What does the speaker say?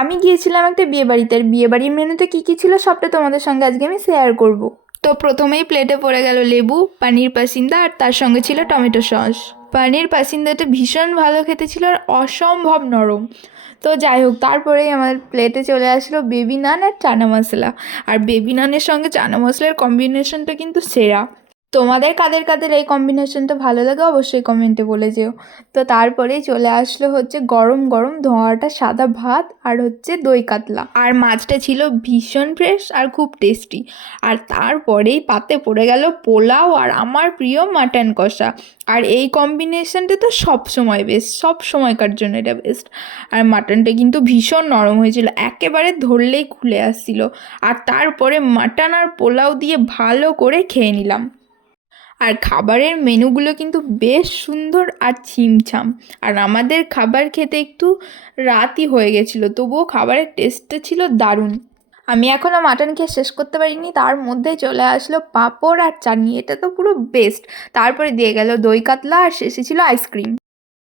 আমি গিয়েছিলাম একটা বিয়েবাড়িতে, আর বিয়েবাড়ির মেনুতে কী কী ছিল সবটা তোমাদের সঙ্গে আজকে আমি শেয়ার করব। তো প্রথমেই প্লেটে পড়ে গেল লেবু, পানির পাসিন্দা, আর তার সঙ্গে ছিল টমেটো সস। পানির পাসিন্দাটা ভীষণ ভালো খেতে ছিল আর অসম্ভব নরম। তো যাই হোক, তারপরেই আমার প্লেটে চলে আসলো বেবি নান আর চানা মশলা। আর বেবি নানের সঙ্গে চানা মশলার কম্বিনেশনটা কিন্তু সেরা। তোমাদের কাদের কাদের এই কম্বিনেশনটা ভালো লাগে অবশ্যই কমেন্টে বলে যেও। তো তারপরেই চলে আসলো হচ্ছে গরম গরম ধোঁয়াটা সাদা ভাত আর হচ্ছে দই কাতলা, আর মাছটা ছিল ভীষণ ফ্রেশ আর খুব টেস্টি। আর তারপরেই পাতে পড়ে গেল পোলাও আর আমার প্রিয় মাটন কষা। আর এই কম্বিনেশনটা তো সব সময় বেস্ট, সব সময়কার জন্য এটা বেস্ট। আর মাটনটা কিন্তু ভীষণ নরম হয়েছিল, একেবারে ধরলেই খুলে আসছিল। আর তারপরে মাটন আর পোলাও দিয়ে ভালো করে খেয়ে নিলাম। আর খাবারের মেনুগুলো কিন্তু বেশ সুন্দর আর ছিমছাম। আর আমাদের খাবার খেতে একটু রাতই হয়ে গেছিলো, তবুও খাবারের টেস্টটা ছিল দারুণ। আমি এখনও মাটন খেয়ে শেষ করতে পারিনি, তার মধ্যেই চলে আসলো পাঁপড় আর চাটনি, এটা তো পুরো বেস্ট। তারপরে দিয়ে গেল দই কাতলা আর শেষে ছিল আইসক্রিম।